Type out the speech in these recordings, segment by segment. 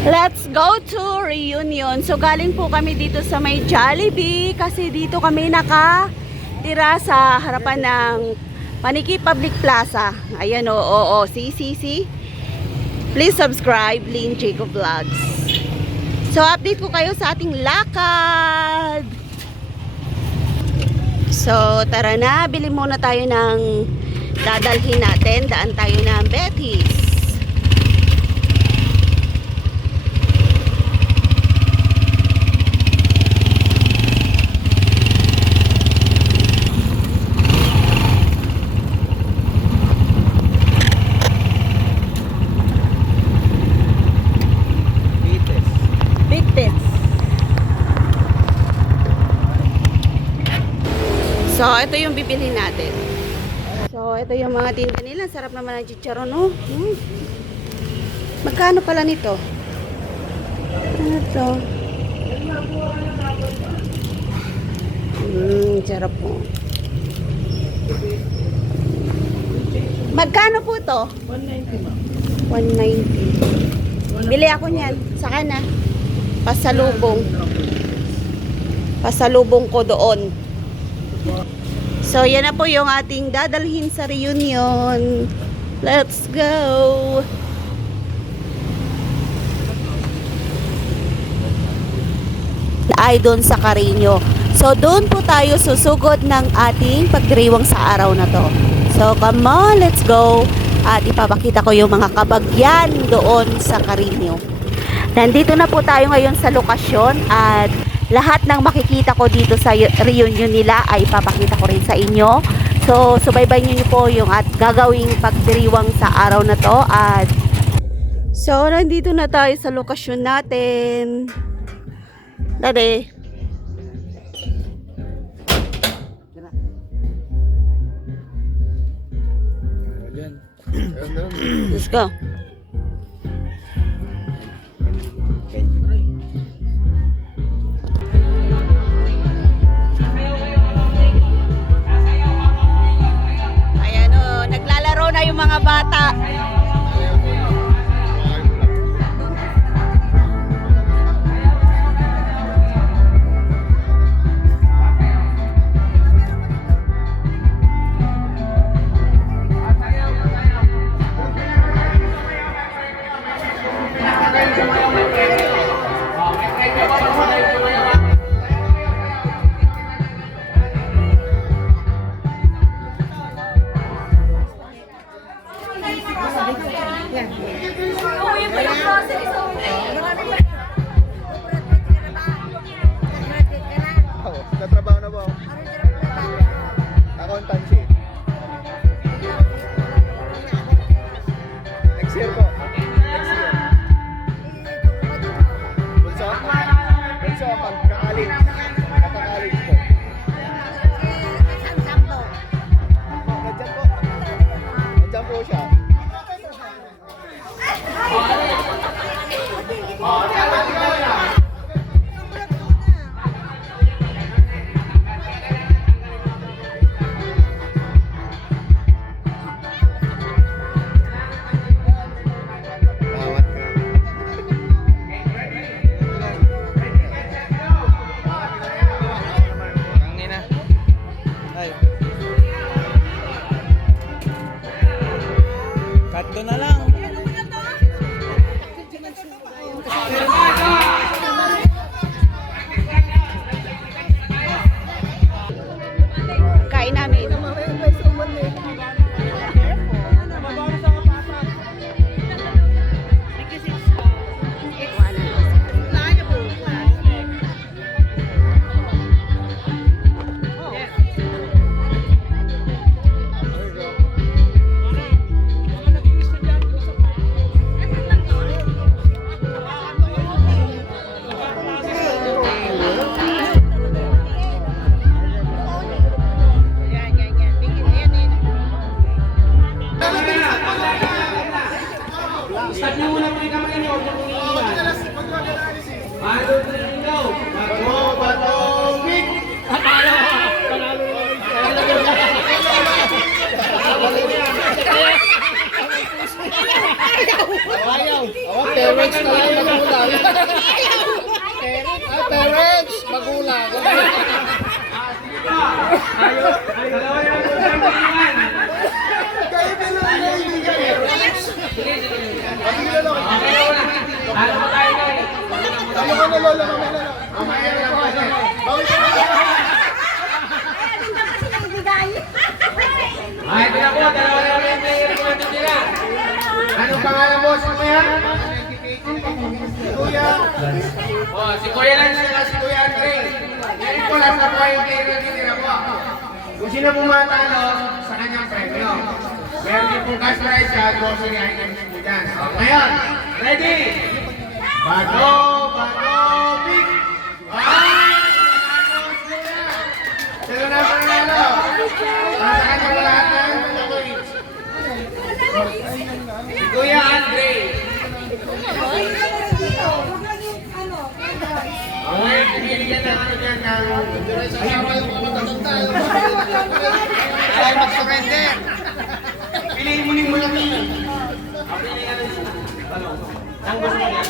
Let's go to Reunion. So galing po kami dito sa may Jollibee kasi dito kami nakatira sa harapan ng Paniki Public Plaza. Ayan o, see. Please subscribe, Lynn Jacob Vlogs. So update ko kayo sa ating lakad. So tara na, bili muna tayo ng dadalhin natin. Daan tayo ng Betty's. So, ito yung bibilhin natin. So, ito yung mga tinda nila. Sarap naman ang chicharon, no? Magkano pala nito? Ano to? Sarap po. Magkano po to? 190 ma'am. 190. Bili ako niyan. Saka na. Pasalubong. Pasalubong ko doon. So, yan na po yung ating dadalhin sa Reunion. Let's go! Ay doon sa Carino. So, doon po tayo susugod ng ating pagdiriwang sa araw na to. So, come on, let's go! At ipapakita ko yung mga kabagyan doon sa Carino. Nandito na po tayo ngayon sa lokasyon at lahat ng makikita ko dito sa reunion nila ay papakita ko rin sa inyo. So, subaybayan niyo po yung at gagawing pagdiriwang sa araw na to. At so, nandito na tayo sa lokasyon natin. Dade. Let's go. Naglalaro na yung mga bata. Natrabaho na ba? Accountancy. Next year po. Next year. Ayaw. Parents na lang magulang. Parents, magulang. Ay, ito na po, dalawa na rin na i-recommend nila. Anong pangalan mo sa kuya? Kuya. Oh, si Kuya lang sila, si Kuya Andre. Ngayon po, nasa po yung kaya nila po. Kung sino pumatalo sa kanyang premyo. Meron din po cash prize siya, grocery items po dyan. So, ngayon, ready? Bago, big! Sino na panalo? Para sa kanyang lahat ng chocolates. Si Kuya Andre. Okay, binibigyan na natin yan ng... Ayaw mag-surrender. Piliin mo mo lang yun. Piliin ka rin. Ang gusto mo yan.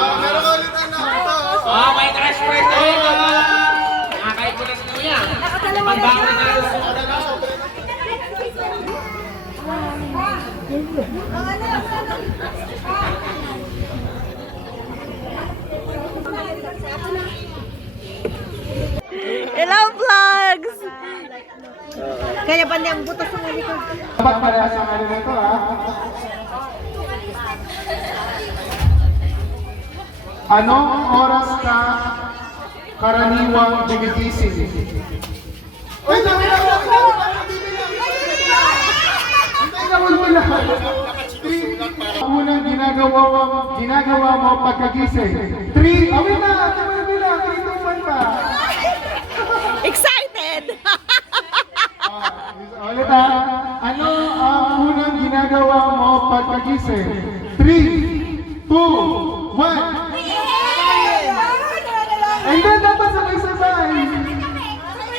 Meron ko ulit ang nakita. Oh, may cash prize na yun. Nakakait ko na si Kuya. Pagbago na tayo. Hello, vlogs! Kaya pa niya ang butas ng likod. Dapat parehas ang ano nito ha. Anong oras ka karaniwang gigigising? Uy, dami na ako! Wala. Unang ginagawa mo pagkagising. 3, awin na! Tama na, 3, 2, 1 pa. Excited! Ulit ha. Ano ang unang ginagawa mo pagkagising? 3, 2, 1. Hindi, dapat sabay-sabay.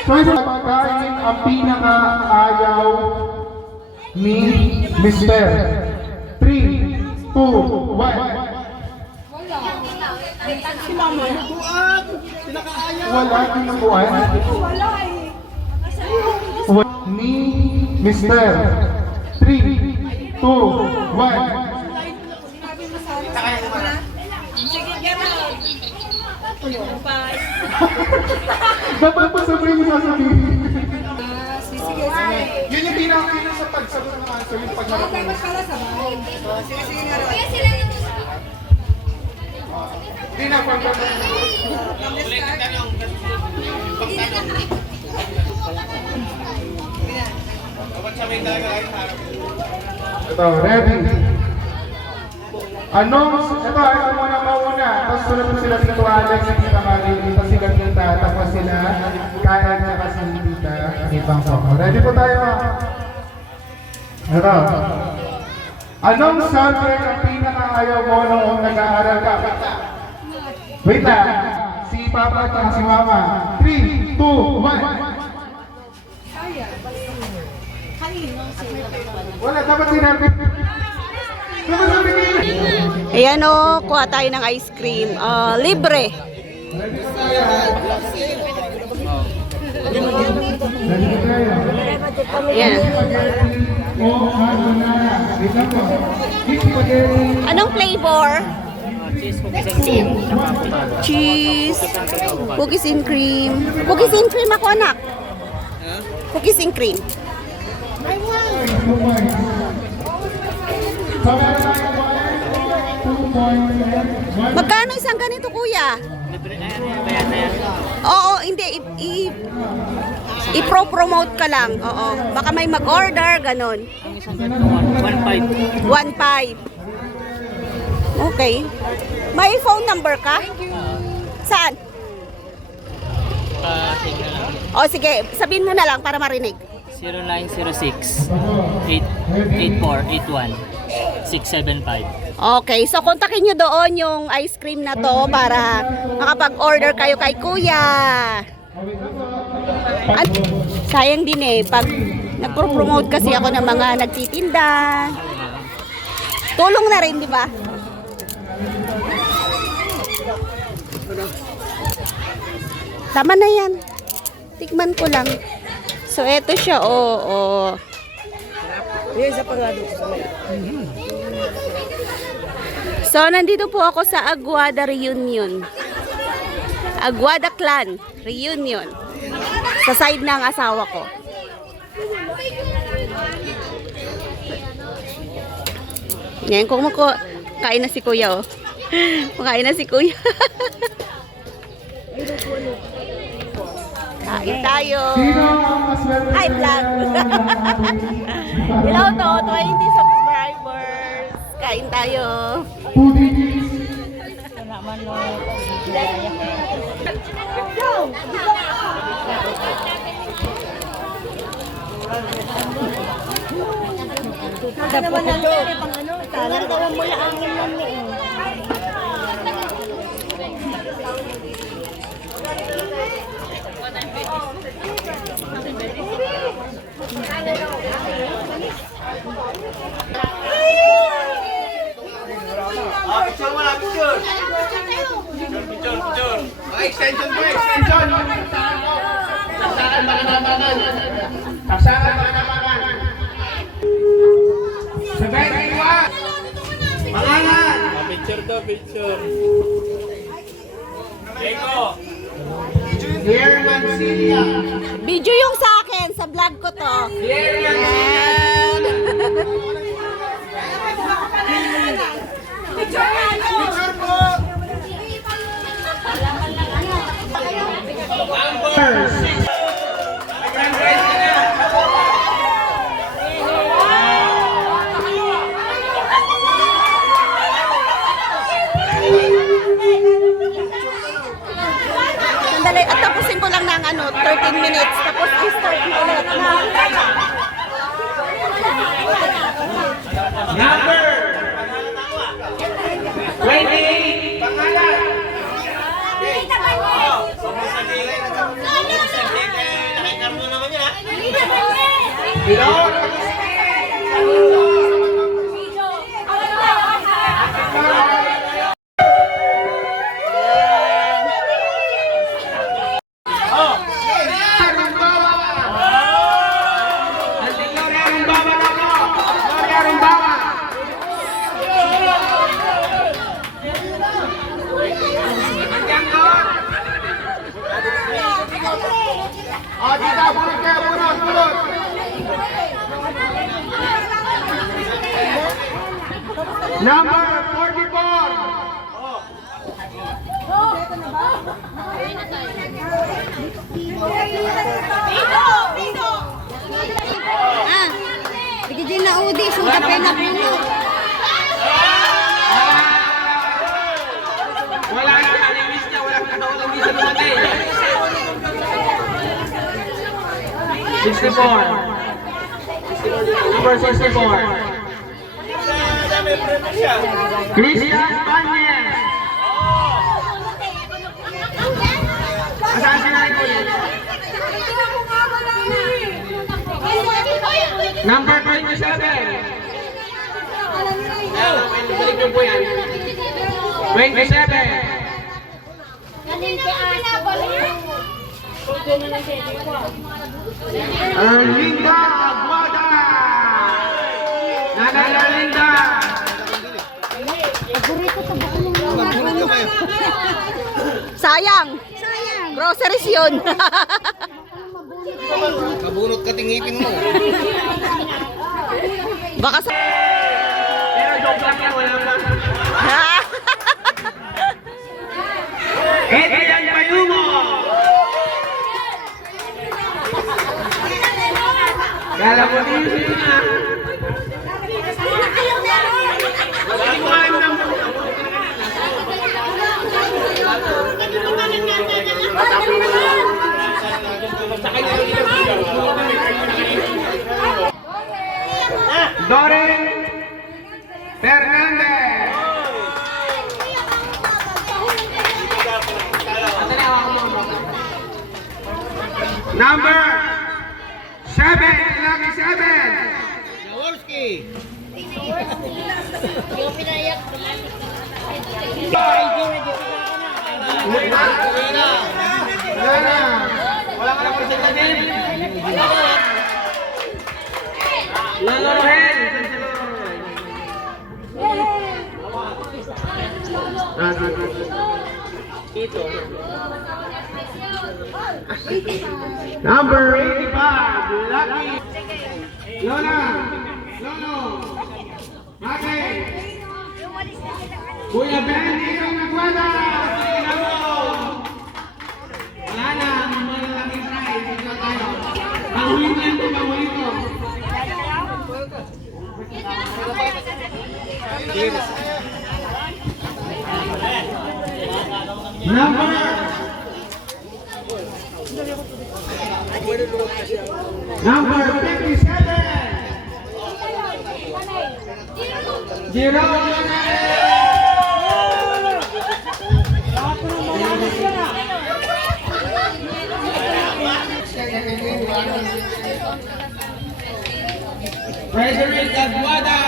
So, isa pagkain ang pinaka-ayaw ni Mr. 3, 2, 1. Si mama. Wala tinubuan. Wala eh. Ni Mr. 3, 2, 1. Sige, gano'n. Dapat pa sabihin mo sasabihin. Sige, sige. Yun yung pinaka sa pagsagot ng answer, yung pagharap mo. Dapat pala sabay. Sige, sige nga rin. Hindi na, pagharap mo. Ito, ready? Ito muna mauna. Tapos sunod na sila dito Alex, si Tita Mali, dito sila Tita, tapos sila Kaya, tsaka si Tita Itang po. Ready po tayo? Ito. Anong subject ang pinakaayaw mo nung nag-aaral ka? Wait lang. Si Papa at si Mama. 3, 2, 1. Wala, dapat sinabi. Dapat sabihin. Ayan o, kuha tayo ng ice cream. Libre. Ayan. Anong flavor? Cheese. Cookies and cream. Cookies and cream ako, anak. Cookies and cream. Magkano isang ganito, kuya? Oo, hindi. I-pro-promote ka lang. Oo. Baka may mag-order, ganon. 1.5. 1.5. Okay. May phone number ka? Saan? O sige, sabihin mo na lang para marinig. 0906-8481-675. Okay, so kontakin nyo doon yung ice cream na to para makapag-order kayo kay kuya. Sayang din eh, pag Nagpro-promote kasi ako ng mga nagtitinda. Tulong na rin, di ba? Tama na yan. Tikman ko lang. So, eto siya, oh. So, nandito po ako sa Aguada Reunion. Aguada Clan Reunion. Sa side ng asawa ko. Ngayon, kung kain na si Kuya, oh. Makain na si Kuya. Kain tayo. Sino ang maswerte? Hi, vlog. Hello to, 20 subscribers. Kain tayo. 2 digits. Dapat ito. Nagawang mo lang angin lang eh. Picture mo na, picture. Picture. Mga extension po, extension. Saksakan baka nabangan. Saksakan baka nabangan. Sabay, iwan. Pangalan. Picture to, picture. Eko. Dear Mancilia. Video yung sa akin, sa vlog ko to. Dear Mancilia. Picture po. Grand prize ka na. Sandali, at tapusin ko lang ng 13 minutes. Tapos i-start ko ulit na. Number 28. Pangalan. Bilog. Oh, dito, bunot kayo, bunot. Number 44. Sige din na udi, suda pa na puno. Wala na kanimis niya, wala na kaulang sa dumatay. 64. Number 64. Christian Banez. Asan si Nanay Kulit? Number 27. Balik niyo po yan. 27. Erlinda Aguada. Nanay Erlinda. Sayang. Groceries yun. Kabunot ka tingipin mo. Baka sa... Pero joke lang yan, wala lang. Adrian Payumo. Kala mo din yun na. Hindi ko alam na. Doren Fernandez. Number 7. Lucky 7. Wala na. Wala ka na presentative. Lolo Rohel. Ito. Number 85, Lucky. Lola. Lolo. Ate. Kuya Benny ang nagwala. Tingnan mo. Wala na. Malaking prize. Ito tayo. Pangulit yan po. Pangulit ko. Number 57. Zero. President Aguada.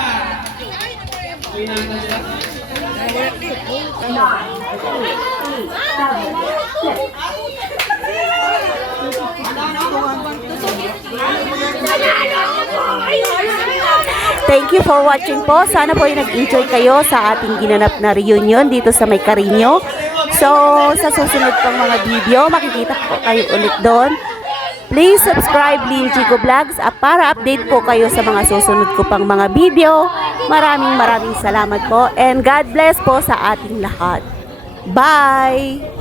Thank you for watching po. Sana po ay nag-enjoy kayo sa ating ginanap na reunion dito sa May Carino. So, sa susunod pang mga video, makikita po kayo ulit doon. Please subscribe Lynn Chico Vlogs para update po kayo sa mga susunod ko pang mga video. Maraming salamat po and God bless po sa ating lahat. Bye!